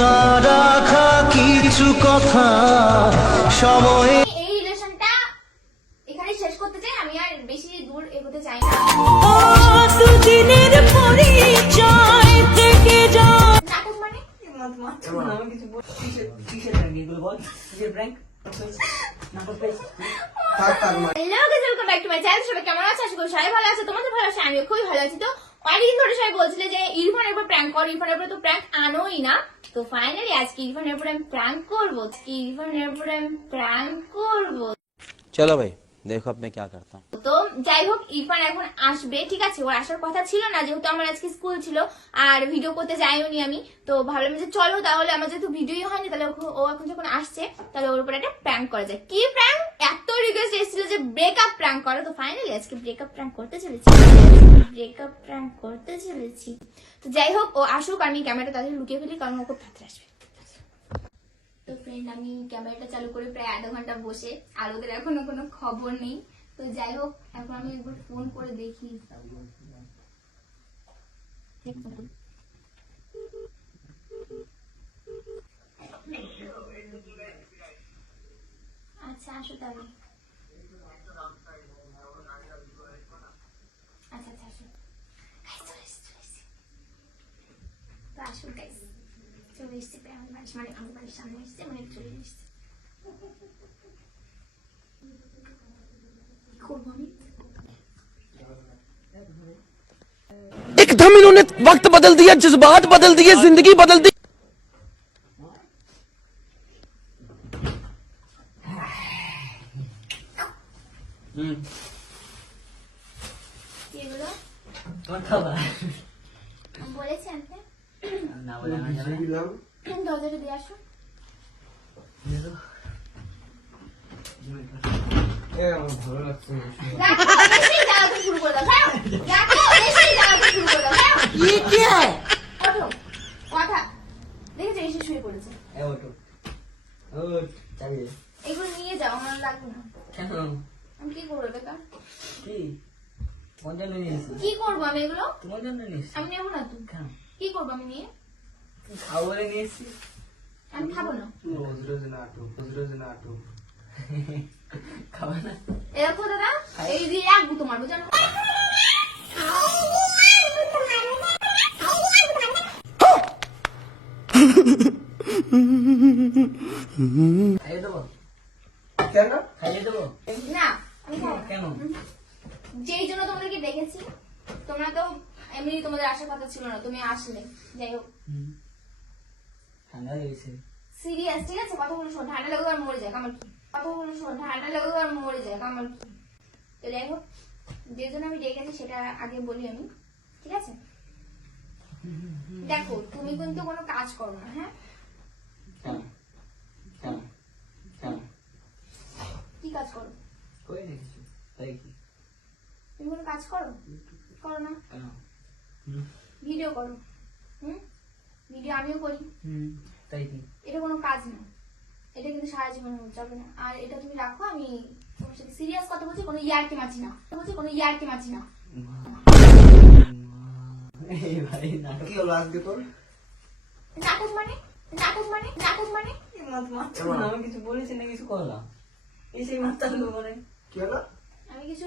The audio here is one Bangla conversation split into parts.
না রাখা কিছু কথা সময়ে এই রিলেশনটা এখানে শেষ করতে চাই, আমি আর বেশি দূর এগোতে চাই না। দুদিনের পরিচয় থেকে যায়। নাটক মানে আমি কিছু কিসের প্র্যাঙ্ক এগুলো বল, কিসের প্র্যাঙ্ক? নাটক পেয়েছ? Hello guys, welcome back to my channel. সবাই কেমন আছো? আশা করি সবাই ভালো আছে। তোমাদের ভালো আছে, আমিও খুবই ভালো আছি। তো অনেকদিন ধরে সবাই বলছিলে যে ইরফানের উপর প্র্যাঙ্ক কর, ইরফানের উপরে তো প্র্যাঙ্ক আনোই না। তো ফাইনালি আজকে ইরফানের উপরে আমি প্র্যাঙ্ক করবো, ইরফানের উপরে আমি প্র্যাঙ্ক করবো। चलो भाई देखो अब मैं क्या करता हूँ। তো যাই হোক, ইরফান এখন আসবে, ঠিক আছে? ওর আসার কথা ছিল না, যেহেতু আমার আজকে স্কুল ছিল আর ভিডিও করতে যাইওনি আমি। তো ভাবলাম যে চলো তাহলে, আমার যেহেতু ভিডিওই হয়নি, তাহলে ও এখন যখন আসছে তাহলে ওর উপর একটা প্র্যাঙ্ক করা যায়। কি প্র্যাঙ্ক? এত রিকোয়েস্ট এসেছিল যে ব্রেকআপ প্র্যাঙ্ক করো, তো ফাইনালি আজকে ব্রেকআপ প্র্যাঙ্ক করতে চলেছি, ব্রেকআপ প্র্যাঙ্ক করতে চলেছি। তো যাই হোক, ও আসুক, আমি ক্যামেরাটা তাদের লুকিয়ে ফেলি, কারণ ও খুব তাড়াতাড়ি আসবে। তো ফ্রেন্ড, আমি ক্যামেরাটা চালু করে প্রায় আধা ঘন্টা বসে, আর ওদের এখনো কোনো খবর নেই। তো যাই হোক, এখন আমি একবার ফোন করে দেখি। আচ্ছা আসো তাহলে। আচ্ছা আচ্ছা আসো। তো আসো গাইস, চলে এসছি প্রায় আমাদের বাড়ির, মানে আমাদের বাড়ির সামনে এসছে, মানে চলে এসছে। করবো আমি। एकदम इन्होंने वक्त बदल दिया, जज्बात बदल दिए, जिंदगी बदल दी। এগুলো তোমার খাবার বলেছি আনতে, না বলে না যাবে। দরজাটা দিয়ে আসো। ভালো লাগছে। দেখো, এসেই জ্বালাতন শুরু করে দাও, হ্যাঁ? দেখো, এসেই জ্বালাতন শুরু করে দাও, হ্যাঁ? ওঠো, কথা। দেখেছো, এসে শুয়ে পড়েছে। ওটো চালিয়ে এগুলো নিয়ে যাও, আমার লাগবে না। কেন? আমি কি করবো বেকার? কি তোমার জন্য নিয়েছি? কি করবো আমি এগুলো? তোমার জন্য নিয়েছি। আমি নেবো না। তুই কেন? কি করবো আমি নিয়ে? খাও বলে নিয়েছি। আমি খাবো না। রোজ রোজ নাটক খাবা না? এরকম দাদা, এই দিয়ে এক গুঁতো মারবো, জানো? খাইয়ে দেবো? কেন? খাইয়ে দেবো? না, আমি খাবো না। কেন? যেই জন্য তোমাদেরকে দেখেছি, তোমরা তো এমনি, তোমাদের আসার কথা ছিল না, তুমি আসলে। যাই হোক, ঠান্ডা লেগেছে। সিরিয়াস, ঠিক আছে? কথাগুলো শোন, ঠান্ডা লাগবে আর মরে যাক আমার কি? কথাগুলো শোন, ঠান্ডা লাগবে আর মরে যাক আমার কি? তো যাই হোক, যে জন্য আমি ডেকেছি সেটা আগে বলি আমি, ঠিক আছে? দেখো, তুমি কিন্তু কোনো কাজ করো না, হ্যাঁ? কেন? কেন? কেন? কি কাজ করো? করে রেখেছো তাই কি? তুমি কোনো কাজ করো? করো না? কেন? ভিডিও করো, ভিডিও আমিও করি। তাই কি? এটা কোনো কাজ না, এটা কিন্তু সারা জীবন যাবে না। আর এটা তুমি রাখো, আমি তোমার সাথে সিরিয়াস কথা বলছি, কোনো ইয়ার্কি মারছি না, কোনো ইয়ার্কি মারছি না। এই ভাই নাটক। কি হলো আজকে তোর? নাটক মানে? নাটক মানে? নাটক মানে? আমি কিছু বলেছি না, কিছু করলাম এসে মারতে মানে কি হলো? আমি কিছু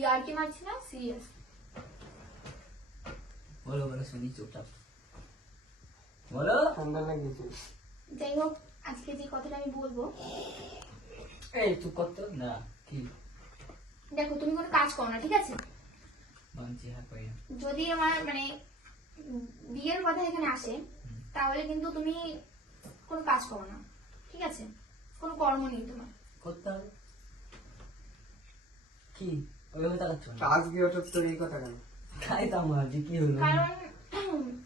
ইয়ার্কি মারছি না, সিরিয়াস। বলো বলো শুনি চুপচাপ বলো। ঠান্ডা লেগেছে। যাই হোক, আজকে যে কথাটা আমি বলবো, এই চুপ করতো না কি? দেখো, তুমি কোনো কাজ করো না, ঠিক আছে? বাঞ্চি হাত পাই না। যদি আমার মানে বিয়ের কথা এখানে আসে, তাহলে কিন্তু তুমি কোনো কাজ করো না, ঠিক আছে? কোনো কর্ম নেই তোমার। করতে হবে কি? ওইভাবে তাকাচ্ছ না। আজকে হঠাৎ তোর এই কথা কেন? তাই তো আমার যে কি হলো? কারণ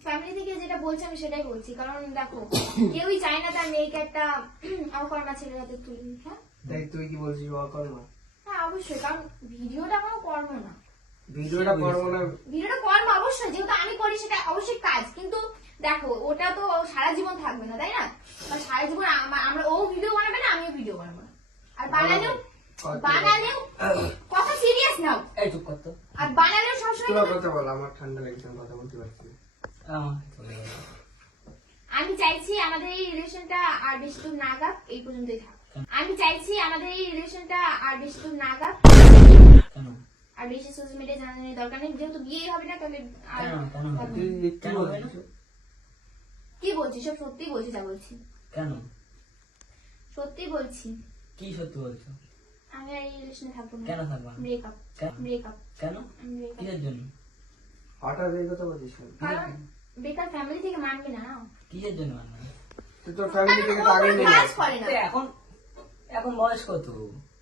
ফ্যামিলি থেকে যেটা বলছে আমি সেটাই বলছি। কারণ দেখো, কেউই চায় না তার মেয়েকে একটা অকর্মা ছেলের হাতে তুলে দিই, হ্যাঁ? দেখ তুই কি বলছিস, অকর্ম? হ্যাঁ অবশ্যই, কারণ ভিডিওটা কোনো কর্ম না। ভিডিওটা করবো না? ভিডিওটা কর্ম অবশ্যই, যেহেতু আমি করি সেটা অবশ্যই কাজ, কিন্তু দেখো ওটা তো সারা জীবন থাকবে না, তাই না? সারা জীবন আমরা ও ভিডিও বানাবে না, আমিও ভিডিও বানাবো না। আর বানালেও কথা সিরিয়াস নাও। এই চুপ করতো। আর বানালেও সবসময় তোরা কথা বল, আমার ঠান্ডা লেগেছে, আমি কথা বলতে পারছি না। আমার চলে গেল। আমি চাইছি আমাদের এই রিলেশনটা আর বেশি দূর না যাক, এই পর্যন্তই থাক। আমি চাইছি আমাদের এই রিলেশনটা আর বেশি দূর না যাক, কেন আর বেশি সোশ্যাল মিডিয়া জানানোর দরকার নেই। যেহেতু বিয়ে হবে না তাহলে আর কেন কেন হবে? তুই একটু কেন হবে না? কি বলছি, সব সত্যি বলছি, যা বলছি কেন সত্যি বলছি। কি সত্যি বলছো? আমি আর এই রিলেশনে থাকবো না। কেন থাকবা না? ব্রেকআপ, কেন? ব্রেকআপ, কেন ব্রেকআপ। কিসের জন্য? হঠাৎ এই কথা বলছিস কেন? কারণ বেকার ফ্যামিলি থেকে মানবে না। কিসের জন্য মানবে না? তুই তোর ফ্যামিলি থেকে তো আগেই নেই। কাজ করে না। তো এখন এখন বয়স কত?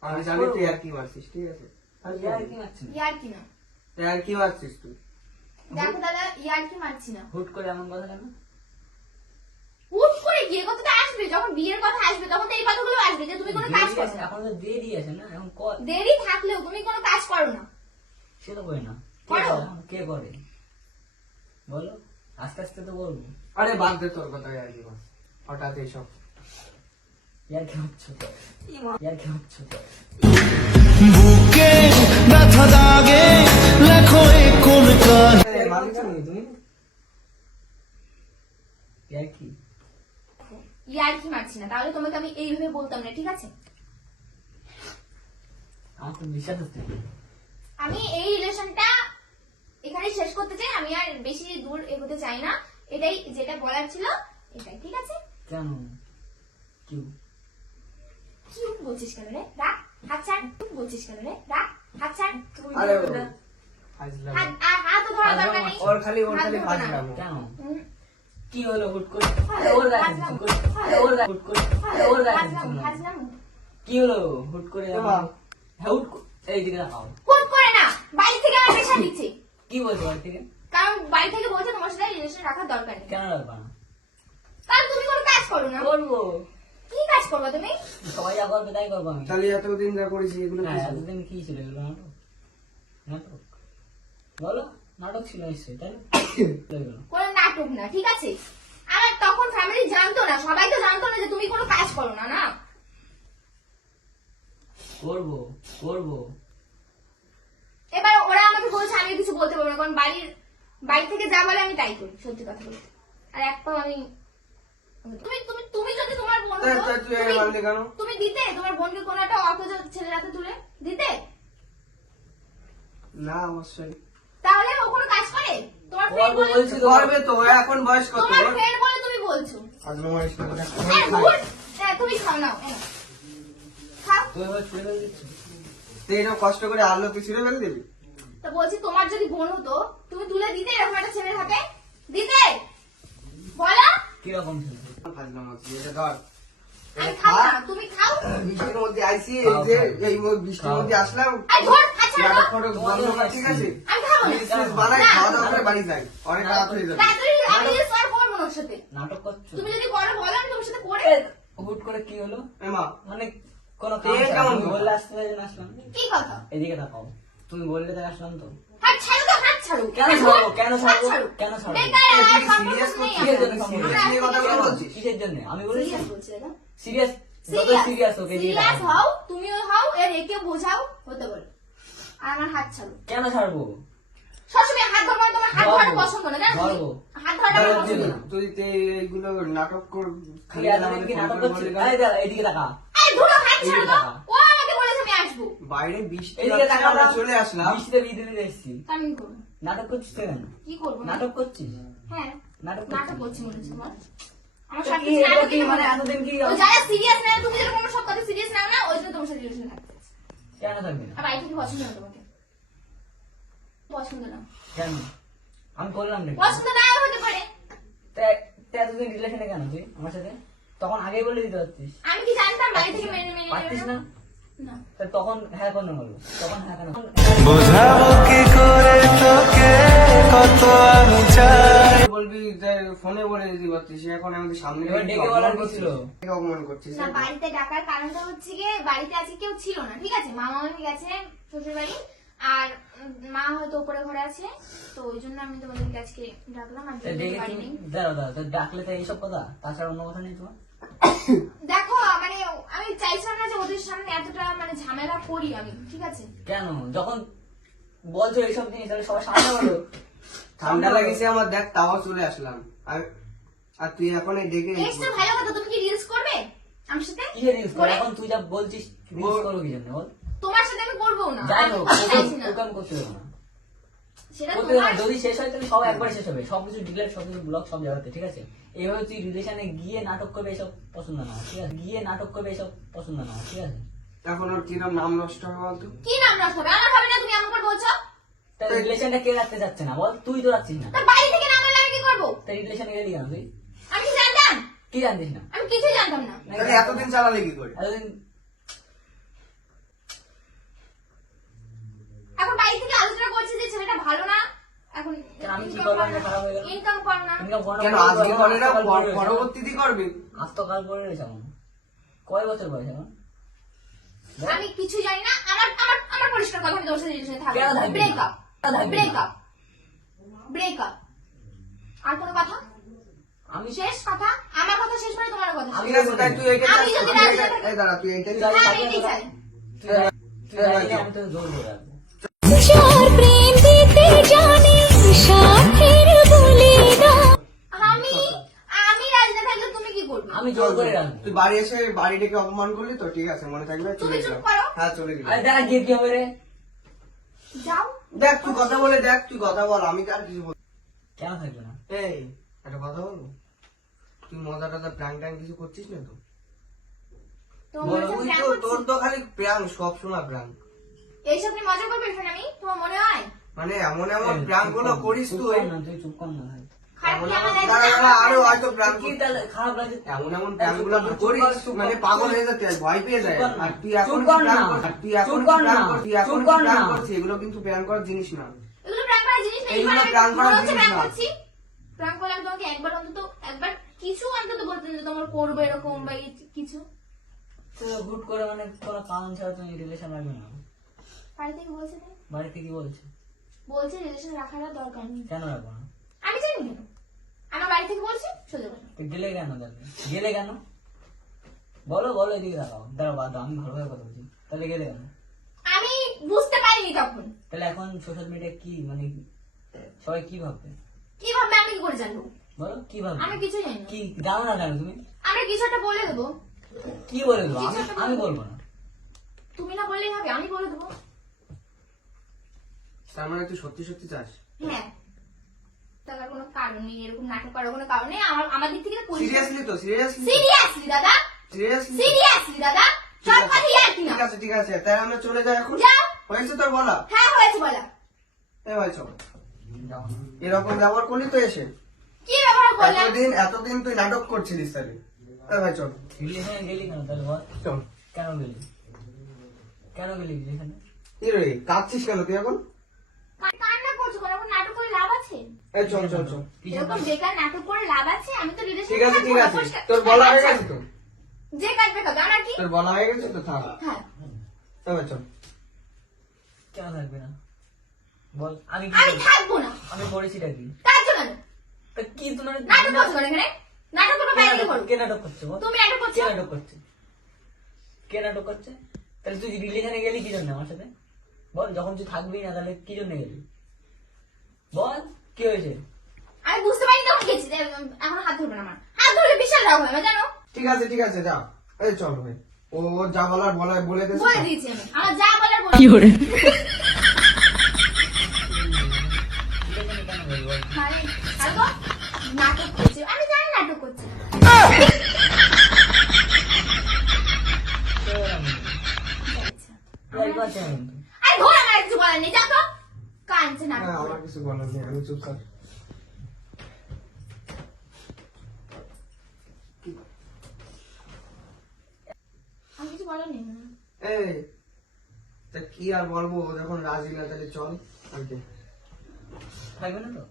আমি জানি তুই আর কি মারছিস, ঠিক আছে? আমি আর কি মারছি না। ইয়ার কি না, তুই আর কি মারছিস তুই? দেখো দাদা, ইয়ার কি মারছি না। হুট করে এমন কথা কেন? হুট করে গিয়ে কথাটা আসবে, যখন বিয়ের কথা আসবে তখন তো এই কথাগুলো আসবে যে তুমি কোনো কাজ দেরি করো আছে, না। এখন তো দেরি আছে না, এখন কর। দেরি থাকলেও তুমি কোনো কাজ করো না। সে তো করে না। কে করো। করে? কে করে বলো? আস্তে আস্তে তো বলবো। আরে বাদ দে তোর কথা, আর কি মার হঠাৎ এইসব। ইয়ার কি হচ্ছে তো? ইয়ার কি হচ্ছে তো? বুকে ব্যথা দাগে লেখো কোন কাহিনী। মানছো নি তুমি? ইয়ার কি? ইয়ার কি মারছি না, তাহলে তোমাকে আমি এইভাবে বলতাম না, ঠিক আছে? আমার তো বিশ্বাস হচ্ছে না। আমি এই রিলেশনটা এখানে শেষ করতে চাই, আমি আর বেশি দূর এগোতে চাই না। এটাই যেটা বলার ছিল, এটাই, ঠিক আছে? কেন? কি? কি বলছিস কেন রে? রাখ হাত ছাড়। বলছিস কেন রে? রাখ হাত ছাড়। আরে হাত ফাজলাম। হাত ধরা দরকার নেই। ওর খালি হাত ধরবো না। ফাজলাম। কেন? হুম, কি হলো হুট করে? ওর গায়ে হাত দিচ্ছ, ওর গায়ে হুট করে, ওর গায়ে হাত দিচ্ছ হাসলাম, না। হাসলাম। কি হলো হুট করে? এমা। হ্যাঁ হুট এইদিকে দেখাও। হুট করে না, বাড়ি থেকে আমার প্রেশার দিচ্ছে। কি বলছো বাড়ি থেকে? কারণ বাড়ি থেকে বলছে তোমার সাথে রিলেশন রাখার দরকার নেই। কেন রাখবা না? কারণ তুমি কোনো কাজ করো না। করবো। কি কাজ করবে তুমি? সবাই যা করবে তাই করবো আমি। তাহলে এতদিন যা করেছি এগুলো হ্যাঁ কি ছিল? এতদিন কি ছিল এগুলো? নাটক? নাটক বলো, নাটক ছিল নিশ্চয়ই, তাই না? এগুলো। কোনো নাটক না, ঠিক আছে? আর তখন ফ্যামিলি জানতো না, সবাই তো জানতো না যে তুমি কোনো কাজ করো না, না? করবো করবো। এবার ওরা আমাকে বলছে আমি কিছু বলতে পারবো না, কারণ বাড়ি থেকে যা বলে আমি তাই করি, সত্যি কথা বলতে। আর একটাও আমি তুমি তুমি তুমি যদি তোমার বোন তা- হতো, তা তুই আগে মানলি কেন? তুমি দিতে তোমার বোনকে কোনো একটা অকেজ ছেলের হাতে তুলে দিতে? না অবশ্যই তাহলে ও কোনো কাজ করে? তোমার ফ্রেন্ড করবো বলে, বলছি তো। করবে তো, এখন বয়স কত তোমার ওর? ফ্রেন্ড বলে তুমি বলছো। ফাজলাম মারিস না, ওটা হ্যাঁ, খাই। ভুল। হ্যাঁ, তুমি খাও নাও, এই নাও। খাও। তুই এবার ছুড়ে ফেলে দিচ্ছ। তুই এরকম কষ্ট করে আনলো তুই ছিঁড়ে ফেলে দিবি? তো বলছি তোমার যদি বোন হতো তুমি তুলে দিতে এরকম একটা ছেলের হাতে? দিতে? বলো। কিরকম ছিল? ফাজলাম মারছি, এটা ধর। আমি এটা খাও খা। না, তুমি খাও। বৃষ্টির মধ্যে আইসি, এই খাও, যে খাও। এই বৃষ্টির খাও। মধ্যে আসলাম। এই ধর, আচ্ছা নাটক ধর। ফাটক বন্ধ কর, ঠিক আছে? আমি খাবো না। প্লিজ বানাই, না। খাওয়া দাওয়া করে বাড়ি যাই, অনেক রাত হয়ে যাবে। তাড়াতাড়ি আমি যে স্যার করবো না ওর সাথে। নাটক করছো? তুমি যদি করো বলো, আমি তোমার সাথে করে। হুট করে কি হলো? এমা মানে কোন এ কেমন কথা? বললে আসতে আসলাম। কি কথা? এদিকে তাকাও। তুমি বললে তাই আসলাম তো। হাত ছাড়ো তো, হাত ছাড়ো। কেন ছাড়বো? কেন হাত ছাড়বো? ছাড়ো। কেন ছাড়বো? বেকার তুই আর কি সম্পর্ক serious নেই করছিস? আমার। serious নিয়ে কথাগুলো বলছিস? কিসের জন্য? আমি বলেছি Serious বলছি দাদা। সিরিয়াস। যত সিরিয়াস ওকে দিয়ে সিরিয়াস রাখো। হও, তুমিও হও, এর একে বোঝাও, হতে বলো। আর আমার হাত ছাড়ো। কেন ছাড়বো? সবসময় হাত ধরবো না, তোমার হাত ধরাটা ধরবো। পছন্দ না, জানো? ধরবো। হাত ধরাটা আমার তাহলে পছন্দ না। তুই তো এইগুলো নাটক কর, তুই এতদিন কি নাটক করছিস? আরে দাঁড়া, এদিকে তাকা। এই ধরো, হাত ছাড়ো এইদিকে তো। তাকা। ও আমাকে বলেছে আমি আসবো। বাইরে বৃষ্টি এদিকে হচ্ছে, তাকা। আমরা চলে আসলাম। বৃষ্টিতে ভিজে ভিজে এসেছি। তা আমি করবো। নাটক করছিস তো কেন? কি করবো? নাটক করছিস? হ্যাঁ, নাটক নাটক করছিস? করছি মনে হচ্ছে তোমার। আমার তো সব কি কিছু এটা নাটকই কি মানে মনে হয়। এতদিন কি ও যারা সিরিয়াস নেয়, তুমি যেরকম আমার সব কথা সিরিয়াস নাও না, ওই জন্য তোমার সাথে রিলেশন থাকতে চাইছি। কেন থাকবি না? আর বাড়ি থেকে পছন্দ না তোমাকে। পছন্দ না। কেন? আমি করলাম নাকি? পছন্দ নাও হতে পারে। তা এতদিন রিলেশনে কেন তুই আমার সাথে? তখন আগেই বলে দিতে পারতিস। আমি কি জানতাম বাড়ি থেকে মেনে মেনে পারতিস নেবে না? না? না। তা তখন হ্যাঁ কেন বলবো? তখন হ্যাঁ কেন? বোঝাবো কি করে তোকে কত আমি চাই। বলবি যে ফোনে বলে দিতে পারতিস, এখন আমাদের সামনে এবার ডেকে বলার কি ছিল? অপমান করছিস। না, বাড়িতে ডাকার কারণটা হচ্ছে গিয়ে বাড়িতে আজকে কেউ ছিল না, ঠিক আছে? মামা মামি গেছে শ্বশুর বাড়ি, আর মা হয়তো উপরে ঘরে আছে, তো ওই জন্য আমি তোমাদেরকে আজকে ডাকলাম। আর তা দিদির ডেকে বাড়ি তুমি নেই। দাঁড়াও দাঁড়াও, তো ডাকলে তো এইসব কথা, তাছাড়া অন্য কথা নেই তোমার? দেখো, মানে আমি চাইছিলাম না যে ওদের সামনে এতটা মানে ঝামেলা করি আমি, ঠিক আছে? কেন? যখন বলছো এইসব জিনিস তাহলে সবার সামনে বলো। ঠান্ডা লাগিছে আমার, দেখ তাও চলে আসলাম। আর তুই এখন এই ডেকে এক্সট্রা ভালো কথা, তুমি কি রিলস করবে আমার সাথে? কি রিলস করে? এখন তুই যা বলছিস রিলস করবো কি জন্য বল? তোমার সাথে আমি করবো না, যাই আমি হোক, চাইছি না। ওকে আমি করতে দেবো না। সেটা করতে দেবো না। তোমার যদি শেষ হয় তাহলে সব একবার শেষ হবে, সবকিছু ডিলেট, সবকিছু ব্লক, সব জায়গাতে, ঠিক আছে? এইভাবে তুই রিলেশনে গিয়ে নাটক করবে, এসব পছন্দ না, ঠিক আছে? গিয়ে নাটক করবে, এসব পছন্দ না, ঠিক আছে? এখন ওর কিরম নাম নষ্ট হবে বলতো? কি নাম নষ্ট হবে? আমার হবে না, তুমি আমার উপর বলছো। তাহলে রিলেশনটা কে রাখতে যাচ্ছে না বল? তুই তো রাখছিস না। তার বাড়ি থেকে নাম এলে আমি কি করবো? তাই রিলেশনে গেলি কেন তুই? আমি কি জানতাম? কি জানতিস না? আমি কিছুই জানতাম না। তাহলে এতদিন চালালে কি করে? এতদিন এখন বাড়ি থেকে আলোচনা করছে যে ছেলেটা ভালো না, এখন কেন আমি কি করলাম যে খারাপ হয়ে গেল? ইনকাম করে না। ইনকাম করো না, কেন আজকে করে না, পরবর্তীতে করবে? আজ তো কাল পরে রয়েছে আমার। কয় বছর বয়স এখন? আমি কিছু জানি না, আমার আমার আমার পরিষ্কার কথা, আমি তোর সাথে রিলেশনে থাকবো। কেন থাকবি? ব্রেকআপ, কেন থাকবি? Breakup, breakup. আর কোনো কথা? আমি শেষ কথা, আমার কথা শেষ মানে তোমার কথা শেষ। ঠিক আছে, তাই তুই এইটা আমি যদি রাজি না থাকি- এই দাঁড়া, তুই এইটা তুই চাস? হ্যাঁ, আমি এটাই চাই। তুই রাজি, আমি তোকে জোর করে রাখবো। যার প্রেম দিতে জানে সাথের বলে না আমি আমি রাজি না থাকলে তুমি কি করবে? আমি জোর করে রাখবো। তুই বাড়ি এসে বাড়ি ডেকে অপমান করলি তো, ঠিক আছে, মনে থাকবে, চলে তুমি চুপ গেলাম। করো। হ্যাঁ, চলে গেলাম। আরে দাঁড়া, গিয়ে কি হবে রে? যাও। দেখ তুই কথা বলে দেখ, তুই কথা বল, আমি আর কিছু বল। কেন থাকবে না? এই একটা কথা বলবো, তুই মজা টজা প্র্যাঙ্ক ট্যাঙ্ক কিছু করছিস না তো? তোমার তুই সাথে তো, তোর তো খালি প্র্যাঙ্ক, সব সময় প্র্যাঙ্ক। এইসব নিয়ে মজা করবে এখানে আমি? তোমার মনে হয় মানে এমন এমন প্র্যাঙ্ক গুলো করিস চুপ তুই, কর না, তুই চুপ কর না ভাই। খারাপ এমন কি এমন আমার দাঁড়া, দাঁড়া, আরো হয়তো প্র্যাঙ্ক কি তাহলে খারাপ লাগে? এমন এমন প্র্যাঙ্ক গুলো তুই করিস, মানে পাগল হয়ে যেতে হয়, ভয় পেয়ে যায়। আর তুই এখন চুপ কর না। প্র্যাঙ্ক করছিস, তুই এখন চুপ কর না। প্র্যাঙ্ক করছিস, এখন চুপ কর না। প্র্যাঙ্ক করছিস, এগুলো কিন্তু প্র্যাঙ্ক করার জিনিস না। এগুলো প্র্যাঙ্ক করার জিনিস না, এইগুলো এবার prank করার মনে হচ্ছে জিনিস prank না। করছি। প্র্যাঙ্ক করলে আমি তোমাকে একবার অন্তত একবার কিছু অন্তত বলতেন যে তোমার করবে এরকম বা কিছু। তো হুট করে মানে কোনো কারণ ছাড়া তুমি রিলেশন রাখবে না? বাড়ি থেকে বলছে তাই? বাড়িতে কি বলছে? বলছে রিলেশন রাখার আর দরকার নেই। কেন রাখবো না? আমি জানি কেন, আমার বাড়ি থেকে বলছে সোজা কথা। তো গেলে কেন তাহলে? গেলে কেন বলো, বলো, এদিকে রাখাও, দাঁড়া বাদ দাও, আমি ভালোভাবে কথা বলছি। তাহলে গেলে কেন? আমি বুঝতে পারিনি তখন। তাহলে এখন সোশ্যাল মিডিয়া কি মানে সবাই কি ভাববে কি ভাববে আমি কি করে জানবো? বলো, কি ভাববে? আমি কিছু জানি না। কি জানো না কেন তুমি? আমরা কিছু একটা বলে দেবো, কি বলে দেবো? আমি বলবো না। তুমি না বললেই হবে, আমি বলে দেবো। তার মানে তুই সত্যি সত্যি চাস? হ্যাঁ, তার কোনো কারণ নেই, এরকম নাটক করার কোনো কারণ নেই। আমার দিক থেকে সিরিয়াসলি তো, সিরিয়াসলি সিরিয়াসলি দাদা, সিরিয়াসলি সিরিয়াসলি দাদা, সব কথাই আর কি না। ঠিক আছে, ঠিক আছে, তাই আমরা চলে যাই এখন। যাও। হয়েছে তোর বলা? হ্যাঁ হয়েছে বলা। এ ভাই চল, এরকম ব্যবহার করলি তো এসে? কি ব্যবহার করলাম? এতদিন তুই নাটক করছিলিস তাহলে? এ ভাই চল, রিলেশনে গেলি কেন তাহলে বল? চল। কেন গেলি? কেন গেলি রিলেশনে? কি রে, কাঁদছিস কেন তুই এখন? কান্না করছো কেন? এখন নাটক করে লাভ আছে? এই চল চল চল। এরকম বেকার নাটক করে লাভ আছে? আমি তো রিলেশন ঠিক আছে, ঠিক আছে, তোর বলা হয়ে গেছে তো? যে কাটবে কাটবে, আমার কি? তোর বলা হয়ে গেছে তো, থাক। হ্যাঁ, এ ভাই চল। কেন থাকবে না বল? আমি কি আমি করেছি? থাকবো না। আমি করেছিটা কি? কাজ কেন? তা কি তোমার নাটক করছো কেন এখানে? নাটক করো, বাইরে করো। কে নাটক করছে বল? তুমি নাটক করছো। কে নাটক করছে? কে নাটক করছে? তাহলে তুই রিলেশনে গেলি কি জন্য আমার সাথে বল? যখন তুই থাকবি না তাহলে কি জন্য গেলি বল? কি হয়েছে? আমি বুঝতে পারিনি তখন গেছি, এখন হাত ধরবে না আমার। হাত ধরলে বিশাল রাগ হয় আমার, জানো? ঠিক আছে, ঠিক আছে, যা। এই চল ভাই, ও ওর যা বলার বলে দিয়েছে। বলে দিয়েছি আমি, আমার যা বলার বলে। রিলেশনে কেন গেলি বল? মানে, ছাড়বো? নাটক করছে, আমি জানি নাটক করছে। আচ্ছা। লাইক আছে আমি। আরে ধর, আমার আর কিছু বলার নেই, যাও তো। কাঁদছে নাটক হ্যাঁ, করে। আমার কিছু বলার নেই, আমি চুপ থাক। আমি কিছু বলার নেই। এই তা কি আর বলবো, যখন রাজি না তাহলে চল আর কি। থাকবে না তো?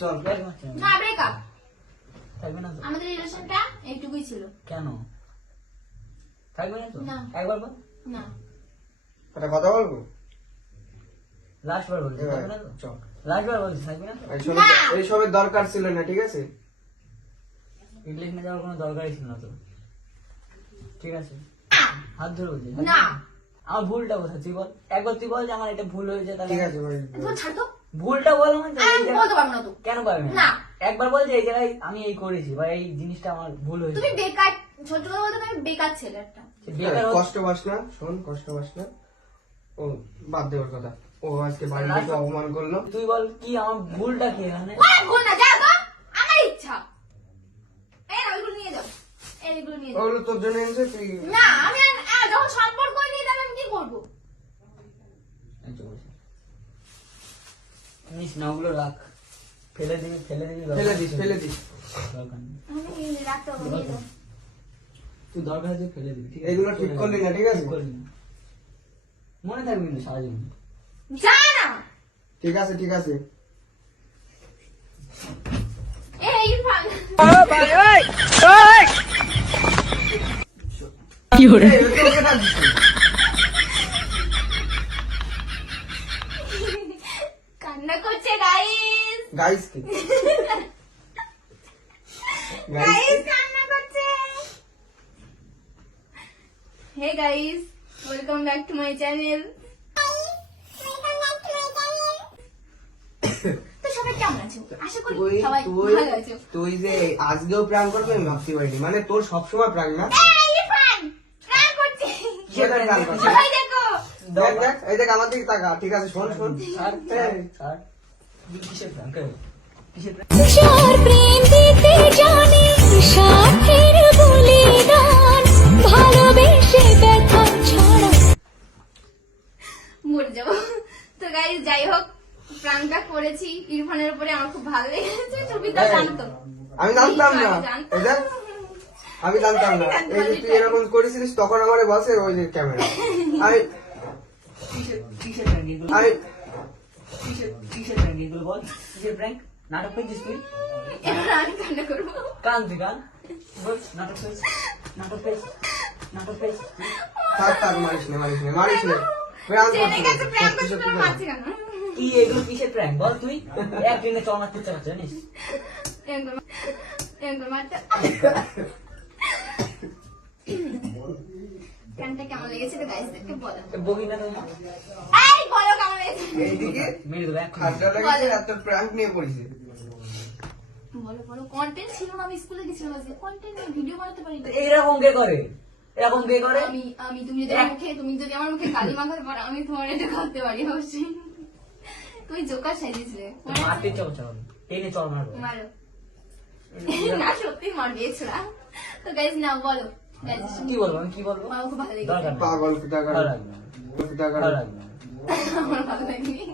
চল। লাইক মারছে না। না, ব্রেকআপ। থাকবে না তো? আমাদের রিলেশনটা এইটুকুই ছিল। কেন থাকবে না তো? না। একবার বল, না, একটা কথা বলবো? লাস্ট বার বলছি, এ ভাই, থাকবে না তো? চল। লাস্ট বার বলছি, থাকবে না তো? না। এইসবের দরকার ছিল না, ঠিক আছে? রিলেশনে যাওয়ার কোনো দরকারই ছিল না তো, ঠিক আছে? না, হাত ধরে বলছি না। আমার ভুলটা কোথায় তুই বল? একবার তুই বল যে আমার এটা ভুল হয়েছে, তাহলে ঠিক আছে ভাই, তোর ছাড় তো। ভুলটা বল আমার, আমি বলতে পারবো না তো। কেন পারবি না। একবার বল যে এই জায়গায় আমি এই করেছি বা এই জিনিসটা আমার ভুল হয়েছে। তুমি বেকার, সত্যি কথা বলতে তুমি বেকার ছেলে একটা। সে বেকার হোক- কষ্ট পাস না, শোন, কষ্ট পাস না। ও বাদ দেওয়ার কথা, ও আজকে বাড়ি থেকে অপমান করলো। তুই বল কি আমার ভুলটা কি এখানে? ওরা ভুল না, যা তো, আমার ইচ্ছা। এই না, ওইগুলো নিয়ে যাও, এইগুলো নিয়ে যাও। ওগুলো তোর জন্য এনেছে, তুই না, আমি যখন সম্পর্ক নিয়ে যাবে আমি কি করবো? এই তো বলছি। নিস না, ওগুলো রাখ, ফেলে দিবি ফেলে দিস, ফেলে দিস। দরকার নেই। আমি রাখতে হবে, নিয়ে যাও। তুই দরকার আছে ফেলে দিবি, ঠিক আছে? এগুলো ঠিক করলি না, ঠিক আছে? ঠিক করলি না। মনে থাকবি কিন্তু সারা জীবন। যা না। ঠিক আছে, ঠিক আছে। এই ইরফান, কি হরে এই, ওকে ওকে ডাক দিস। কান্না করছে গাইস। গাইস কি? গাইস গাইস কান্না করছে। Hey guys, welcome back to my channel. তো সবাই কেমন আছো? আশা করি সবাই ভালো আছো। তুই যে আজকেও প্রাণ করবে আমি ভাবতে পারিনি, মানে তোর সবসময় প্রাণ না। এই ইরফান, প্র্যাঙ্ক করছে। সেটা প্রাণ করছে। সবাই দেখো। দেখ দেখ, এই দেখ আমার দিকে তাকা, ঠিক আছে? শোন শোন, ছাড়, ছাড়, ছাড়। কিসের prank? কিসের prank? যার প্রেম দিতে জানে সাথের বলিদান ভালোবেসে ব্যথা ছাড়া মরে যাবো। তো গাইস যাই হোক, প্র্যাঙ্কটা করেছি ইরফানের উপরে, আমার খুব ভালো লেগেছে। সুবিধা জানতো, আমি জানতাম না। জানতাম। এই দেখ, আমি জানতাম না। এই যে তুই এরকম করেছিলিস তখন আমার বসে ওই যে ক্যামেরা, আমি কিসের prank এগুলো? আমি কিসের prank এগুলো বল? কিসের prank? নাটক পেয়েছিস তুই? এবার আমি কান্না করবো। কান তুই কান। বল, নাটক পেয়েছিস? নাটক পেয়েছিস? নাটক পেয়েছিস তুই? থাক থাক, মারিস না, মারিস না, মারিস না। প্রাণ জেনে করছি গেছে না, প্র্যাঙ্ক সত্যি করছে, সত্যি তোর বল। মারছে কেন? কি এগুলো কিসের prank বল তুই? একদিনে চল মারতে ইচ্ছা করছে, জানিস? গানটা কেমন লেগেছে তো গাইসদেরকে বলো। বকি না তো। এই বলো কেমন লেগেছে। এইদিকে মেরে দেবো এখন। খাদ্য লেগেছে আর তোর প্রাণ নিয়ে পড়েছে। বলো বলো, কন্টেন্ট ছিল না, আমি স্কুলে গেছিলাম, আজকে কন্টেন্ট ভিডিও বানাতে পারি না। এরকম কে করে? এরকম কে করে? আমি তুমি যদি আমার মুখে গালি মাখাতে পারো, আমি তোমার এটা করতে পারি অবশ্যই। তুমি জোকার সাজিয়েছিলে, মনে আছে? মারতে ইচ্ছা করছে আমার। টেনে চল মারবো। মারো। না সত্যি মারবে এছাড়া। তো গাইজ না বলো, গাইজ কি বলবো আমি, কি বলবো? আমার খুব ভালো লেগেছে। দরকার নেই। পাগল কোথাকার, ভালো লাগবে না। কোথাকার। ভালো লাগবে না। আমার ভালো লাগেনি।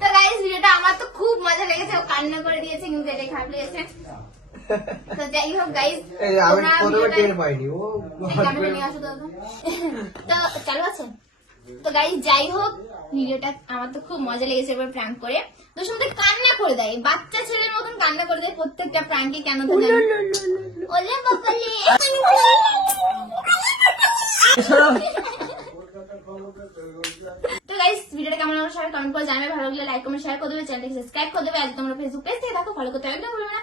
তো গাইজ ভিডিওটা আমার তো খুব মজা লেগেছে, ও কান্না করে দিয়েছে, কিন্তু এটাই খারাপ লেগেছে। তো যাই হোক গাইজ, এই আমি প্রথমে টের পাইনি, ও ক্যামেরা নিয়ে আসো দাদা। তো চালু আছে। তো গাইজ যাই হোক, ভিডিওটা আমার তো খুব মজা লেগেছে এবার প্র্যাঙ্ক করে। তো শুধু কান্না করে দেয়, বাচ্চা ছেলের মতন কান্না করে দেয় প্রত্যেকটা প্র্যাঙ্কে, কেন তো জানি না। ওলে বাবালে। তো গাইস ভিডিওটা কেমন লাগলো সবাই কমেন্ট করে জানাবে, ভালো লাগলে লাইক কমেন্ট শেয়ার করে দেবে, চ্যানেলটাকে সাবস্ক্রাইব করে দেবে। আজ তোমরা ফেসবুক পেজ থেকে দেখো, ফলো করতে একদম ভুলবে না।